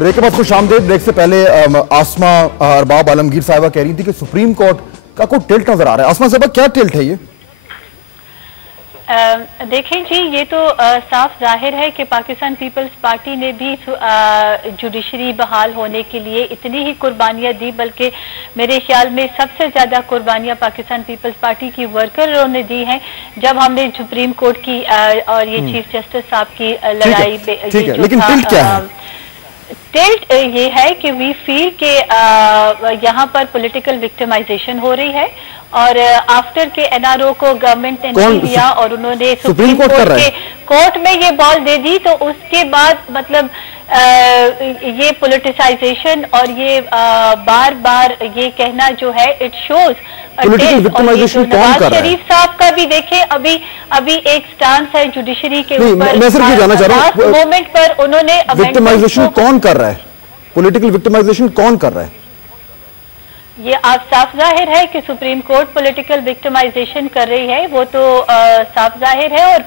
Break के बाद खुश आमदेद। ब्रेक से पहले आसमा अरबाब आलमगीर साहिबा कह रही थी कि सुप्रीम कोर्ट का कोई टिल्ट नजर आ रहा है। आसमा साहिबा, क्या टिल्ट है ये? देखें जी, ये तो साफ जाहिर है कि पाकिस्तान पीपल्स पार्टी ने भी जुडिशरी बहाल होने के लिए इतनी ही कुर्बानियां दी, बल्कि मेरे ख्याल में सबसे ज्यादा कुर्बानियां पाकिस्तान पीपल्स पार्टी की वर्करों ने दी हैं। जब हमने सुप्रीम कोर्ट की और ये चीफ जस्टिस साहब की लड़ाई ठीक है, लेकिन टिल्ट क्या है? टिल्ट ये है कि वी फील के यहाँ पर पॉलिटिकल विक्टिमाइजेशन हो रही है और आफ्टर के एनआरओ को गवर्नमेंट ने नहीं दिया और उन्होंने सुप्रीम कोर्ट के कोर्ट में ये बॉल दे दी, तो उसके बाद मतलब ये पॉलिटिसाइजेशन और ये बार बार ये कहना जो है इट शोज पॉलिटिकल विक्टिमाइजेशन कौन कर रहा है? शरीफ साहब का भी देखें, अभी एक स्टांस है जुडिशरी के ऊपर। मैं सिर्फ ये जानना चाह रहा हूं मोमेंट पर उन्होंने विक्टिमाइजेशन कौन कर रहा है? पॉलिटिकल विक्टिमाइजेशन कौन कर रहा है? ये आप साफ जाहिर है कि सुप्रीम कोर्ट पॉलिटिकल विक्टिमाइजेशन कर रही है, वो तो साफ जाहिर है। और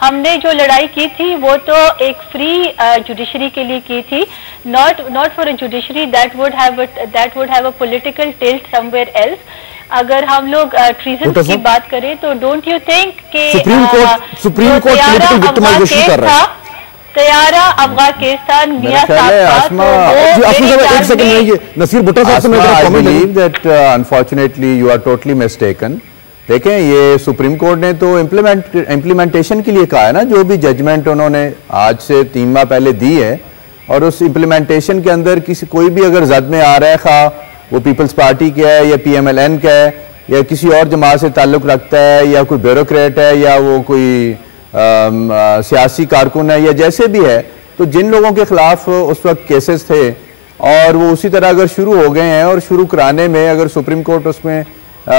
हमने जो लड़ाई की थी वो तो एक फ्री जुडिशरी के लिए की थी, not for a judiciary that would have a political tilt somewhere else. अगर हम लोग ट्रीजन की बात करें तो डोंट यू थिंक कि सुप्रीम कोर्ट पॉलिटिकल विक्टिमाइजेशन कर रहा है? तैयारा अफगानिस्तान मियां नसीर भुट्टो साहब से I believe that unfortunately you are totally mistaken। देखें, ये सुप्रीम कोर्ट ने तो इम्प्लीमेंटेशन के लिए कहा है ना, जो भी जजमेंट उन्होंने आज से 3 माह पहले दी है, और उस इम्प्लीमेंटेशन के अंदर कोई भी अगर जद में आ रहा है, खा वो पीपल्स पार्टी का है या PMLN का है या किसी और जमात से ताल्लुक रखता है या कोई ब्यूरोक्रेट है या वो कोई सियासी कारकुन है या जैसे भी है, तो जिन लोगों के खिलाफ उस वक्त केसेस थे और वो उसी तरह अगर शुरू हो गए हैं और शुरू कराने में अगर सुप्रीम कोर्ट उसमें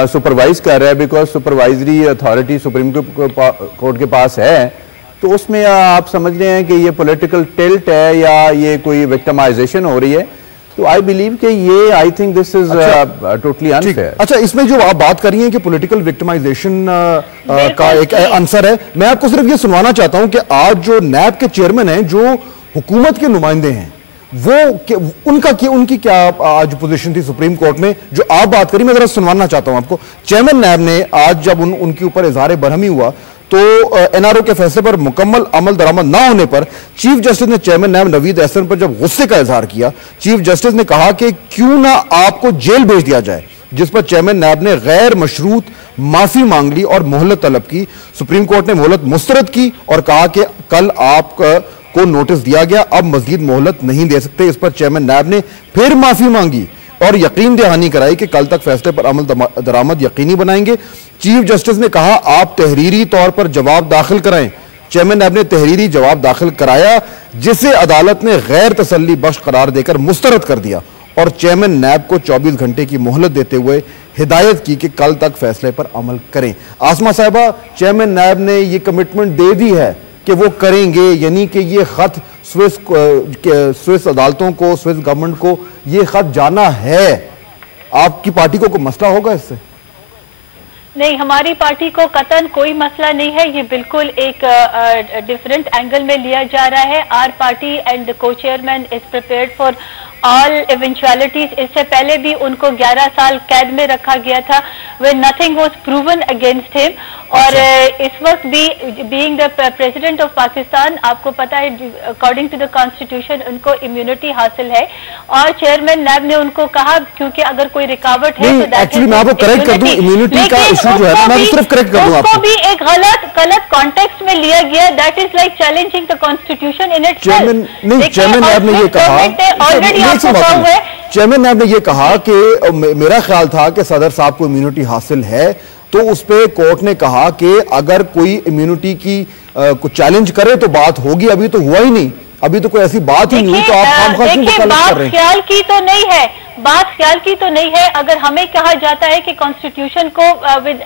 सुपरवाइज कर रहा है, because supervisory authority supreme court के पास है, तो उसमें आप समझ रहे हैं कि ये पॉलिटिकल टिल्ट है या ये कोई विक्टिमाइजेशन हो रही है। तो आई बिलीव कि ये I think this is totally unfair. अच्छा, इसमें जो आप बात कर रही हैं कि पॉलिटिकल विक्टिमाइजेशन का एक आंसर है, मैं आपको सिर्फ ये सुनवाना चाहता हूं कि आज जो नैब के चेयरमैन हैं, जो हुकूमत के नुमाइंदे हैं, उनकी क्या आज पोजीशन थी सुप्रीम कोर्ट में, जो आप बात करी, मैं जरा सुनवाना चाहता हूं आपको। चेयरमैन नैब ने आज जब उनके ऊपर इजहार बरहमी हुआ तो एनआरओ के फैसले पर मुकम्मल अमल दरामद ना होने पर चीफ जस्टिस ने चेयरमैन नैब नवीद एहसन पर जब गुस्से का इजहार किया, चीफ जस्टिस ने कहा कि क्यों ना आपको जेल भेज दिया जाए, जिस पर चेयरमैन नैब ने गैर मशरूत माफी मांग ली और मोहलत तलब की। सुप्रीम कोर्ट ने मोहलत मुस्तरद की और कहा कि कल आपको नोटिस दिया गया, अब मजीद मोहलत नहीं दे सकते। इस पर चेयरमैन नैब ने फिर माफी मांगी और यकीन दहानी कराई कि कल तक फैसले पर अमल दरामद यकीनी बनाएंगे। चीफ जस्टिस ने कहा आप तहरीरी तौर पर जवाब दाखिल कराएं। चेयरमैन नैब ने तहरीरी जवाब दाखिल कराया, जिसे अदालत ने गैर तसल्ली बख्श करार देकर मुस्तरद कर दिया और चेयरमैन नैब को 24 घंटे की मोहलत देते हुए हिदायत की कि कल तक फैसले पर अमल करें। आसमा साहिबा, चेयरमैन नैब ने यह कमिटमेंट दे दी है कि वो करेंगे, यानी कि ये खत स्विस अदालतों को, स्विस गवर्नमेंट को ये खत जाना है। आपकी पार्टी को कोई मसला होगा इससे? नहीं, हमारी पार्टी को कतन कोई मसला नहीं है। ये बिल्कुल एक डिफरेंट एंगल में लिया जा रहा है। आर पार्टी एंड को chairman is prepared for all eventualities. इससे पहले भी उनको 11 साल कैद में रखा गया था when nothing was proven against him। और इस वक्त भी being the president of Pakistan, आपको पता है अकॉर्डिंग टू द कॉन्स्टिट्यूशन उनको इम्यूनिटी हासिल है और चेयरमैन नैब ने उनको कहा क्योंकि अगर कोई रुकावट है तो एक्चुअली मैं आपको करेक्ट कर दूं, इम्यूनिटी का इशू जो है मैं सिर्फ करेक्ट कर दूं आपको, उसको भी एक गलत कॉन्टेक्स्ट में लिया गया। That is like challenging the constitution in itself. Chairman NAB ने ये कहा, चेयरमैन नैब ने ये कहा कि मेरा ख्याल था कि सदर साहब को इम्यूनिटी हासिल है, तो उस पे कोर्ट ने कहा कि अगर कोई इम्यूनिटी की को चैलेंज करे तो बात होगी। अभी तो हुआ ही नहीं, अभी तो कोई ऐसी बात ही नहीं हुई, तो आप खामखा क्यों वकालत कर रहे हैं? ख्याल की तो नहीं है, बात ख्याल की तो नहीं है। अगर हमें कहा जाता है कि कॉन्स्टिट्यूशन को with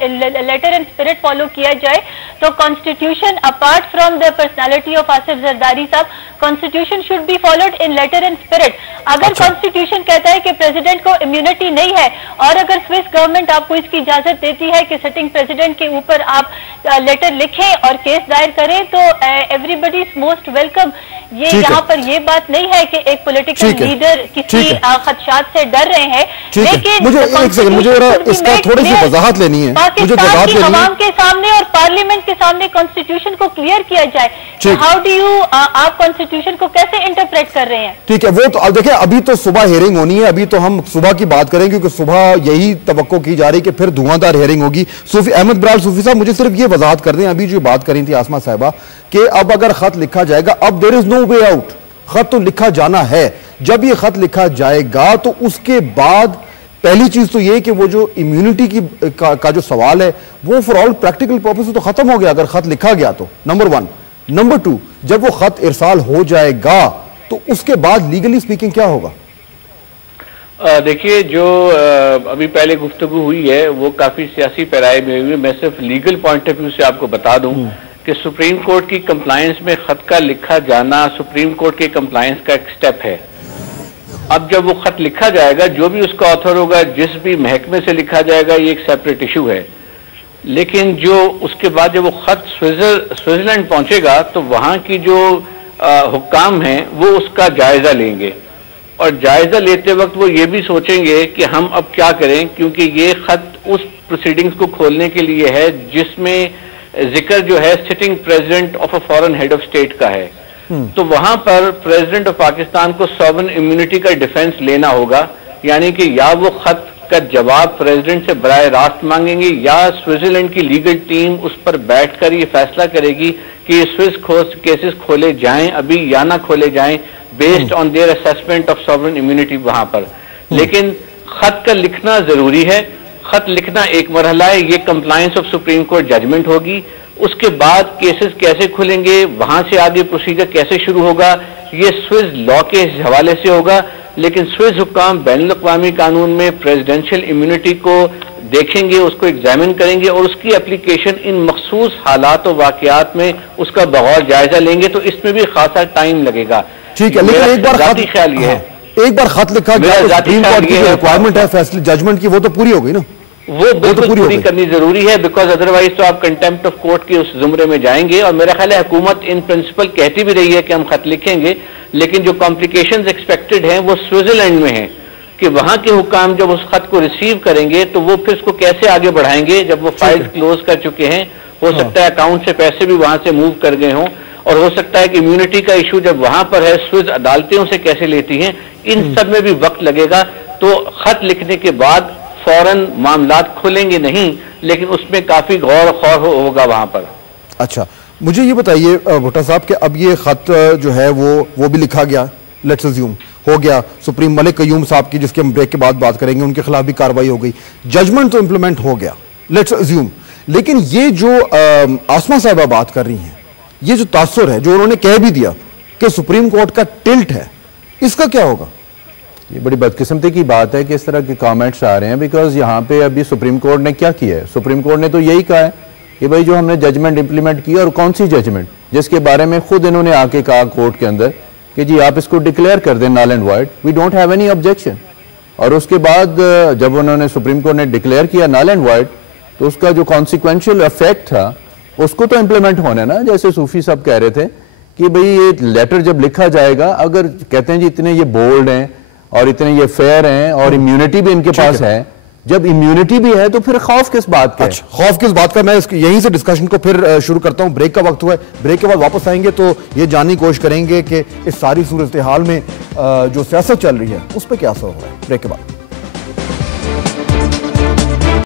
letter and spirit follow किया जाए, तो constitution apart from the personality of Asif Zardari sahab, constitution should be followed in letter and spirit. अगर कॉन्स्टिट्यूशन कहता है कि प्रेसिडेंट को इम्यूनिटी नहीं है और अगर स्विस गवर्नमेंट आपको इसकी इजाजत देती है कि सिटिंग प्रेसिडेंट के ऊपर आप लेटर लिखें और केस दायर करें, तो एवरीबडी इज मोस्ट वेलकम। ये यहाँ पर ये बात नहीं है कि एक पॉलिटिकल लीडर किसी खदशात से डर रहे हैं, लेकिन मुझे एक सेकंड, मुझे इसका थोड़ी सी वजाहत लेनी है, पाकिस्तान की अवाम के सामने और पार्लियामेंट के सामने कॉन्स्टिट्यूशन को क्लियर किया जाए। हाउ डू यू, आप कॉन्स्टिट्यूशन को कैसे इंटरप्रेट कर रहे हैं? ठीक है, वो तो अब देखिए, अभी तो सुबह हियरिंग होनी है, अभी तो हम सुबह की बात करेंगे क्योंकि सुबह यही तवक्को की जा रही है कि फिर धुआंधार हियरिंग होगी। सूफी अहमद बराल सूफी साहब, मुझे सिर्फ ये वजाहत कर दें, अभी जो बात करी थी आसमा साहिबा कि अब अगर खत लिखा जाएगा, अब there is no way out, खत तो लिखा जाना है। जब ये खत लिखा जाएगा तो उसके बाद पहली चीज तो ये कि वो जो इम्यूनिटी का जो सवाल है वो फॉर ऑल प्रैक्टिकल पर्पस तो खत्म हो गया अगर खत लिखा गया तो, नंबर 1। नंबर 2, जब वो खत इरसाल हो जाएगा तो उसके बाद लीगली स्पीकिंग क्या होगा? देखिए, जो अभी पहले गुफ्तगू हुई है वो काफी सियासी पैराए में हुई है। मैं सिर्फ लीगल पॉइंट ऑफ व्यू से आपको बता दूं कि सुप्रीम कोर्ट की कंप्लायंस में खत का लिखा जाना सुप्रीम कोर्ट के कंप्लायंस का एक स्टेप है। अब जब वो खत लिखा जाएगा, जो भी उसका ऑथर होगा, जिस भी महकमे से लिखा जाएगा, ये एक सेपरेट इशू है। लेकिन जो उसके बाद जब वो खत स्विट्जरलैंड पहुंचेगा तो वहां की जो हुक्काम हैं वो उसका जायजा लेंगे, और जायजा लेते वक्त वो ये भी सोचेंगे कि हम अब क्या करें, क्योंकि ये खत उस प्रोसीडिंग्स को खोलने के लिए है जिसमें जिक्र जो है sitting president of a foreign head of state का है। तो वहां पर प्रेसिडेंट ऑफ पाकिस्तान को सॉवरेन इम्यूनिटी का डिफेंस लेना होगा, यानी कि या वो खत का जवाब प्रेसिडेंट से बराह रास्त मांगेंगे या स्विट्जरलैंड की लीगल टीम उस पर बैठकर ये फैसला करेगी कि ये स्विस केसेस खोले जाएं अभी या ना खोले जाएं based on their assessment of sovereign immunity वहां पर। लेकिन खत का लिखना जरूरी है। खत लिखना एक मरहला है, ये compliance of Supreme Court judgement होगी। उसके बाद केसेस कैसे खुलेंगे, वहां से आगे प्रोसीजर कैसे शुरू होगा, ये स्विस लॉ के हवाले से होगा। लेकिन स्विस हुक्काम बैनुल-अक़वामी कानून में प्रेसिडेंशियल इम्यूनिटी को देखेंगे, उसको एग्जामिन करेंगे और उसकी एप्लीकेशन इन मखसूस हालात और वाकयात में उसका बगौर जायजा लेंगे। तो इसमें भी खासा टाइम लगेगा। ठीक है, लेकिन एक बार ख्याल ये है, एक बार खत लिखा गया तो सुप्रीम कोर्ट की रिक्वायरमेंट है फैसले जजमेंट की, वो तो पूरी हो गई ना, वो बिल्कुल पूरी करनी जरूरी है, बिकॉज अदरवाइज तो आप कंटेम्प्ट ऑफ कोर्ट के उस जुमरे में जाएंगे। और मेरा ख्याल है हुकूमत इन प्रिंसिपल कहती भी रही है कि हम खत लिखेंगे, लेकिन जो कॉम्प्लिकेशंस एक्सपेक्टेड हैं वो स्विट्जरलैंड में हैं कि वहां के हुक्काम जब उस खत को रिसीव करेंगे तो वो फिर उसको कैसे आगे बढ़ाएंगे जब वो फाइल क्लोज कर चुके हैं। हो सकता है अकाउंट से पैसे भी वहां से मूव कर गए हों, और हो सकता है कि इम्यूनिटी का इशू जब वहां पर है स्विस अदालतें से कैसे लेती हैं, इन सब में भी वक्त लगेगा। तो खत लिखने के बाद फौरन मामलात खुलेंगे नहीं, लेकिन उसमें काफी गौर खौर होगा वहां पर। अच्छा, मुझे ये बताइए भुट्टा साहब कि अब ये खत जो है वो भी लिखा गया, लेट्स अज्यूम हो गया, सुप्रीम मलिक कयूम साहब की, जिसके हम ब्रेक के बाद बात करेंगे, उनके खिलाफ भी कार्रवाई हो गई, जजमेंट तो इंप्लीमेंट हो गया, लेट्स अज्यूम। लेकिन ये जो आसमा साहिबा बात कर रही हैं, ये जो तासुर है, जो उन्होंने कह भी दिया कि सुप्रीम कोर्ट का टिल्ट है, इसका क्या होगा? ये बड़ी बदकिस्मती की बात है कि इस तरह के कमेंट्स आ रहे हैं, बिकॉज यहाँ पे अभी सुप्रीम कोर्ट ने क्या किया है? सुप्रीम कोर्ट ने तो यही कहा है कि भाई जो हमने जजमेंट इंप्लीमेंट किया, और कौन सी जजमेंट, जिसके बारे में खुद इन्होंने आके कहा कोर्ट के अंदर कि जी आप इसको डिक्लेयर कर दें null and void, we don't have any objection. और उसके बाद जब उन्होंने सुप्रीम कोर्ट ने डिक्लेयर किया नल एंड वॉइड, तो उसका जो कॉन्सिक्वेंशियल इफेक्ट था उसको तो इंप्लीमेंट होना ना। जैसे सूफी साहब कह रहे थे कि भाई ये लेटर जब लिखा जाएगा, अगर कहते हैं जी इतने ये बोल्ड हैं और इतने ये फेयर हैं और इम्यूनिटी भी इनके पास है, जब इम्यूनिटी भी है तो फिर खौफ किस बात का? अच्छा, खौफ किस बात का? मैं यहीं से डिस्कशन को फिर शुरू करता हूं। ब्रेक का वक्त हुआ है, ब्रेक के बाद वापस आएंगे तो ये जानने की कोशिश करेंगे कि इस सारी सूरत हाल में जो सियासत चल रही है उस पर क्या असर हो रहा है। ब्रेक के बाद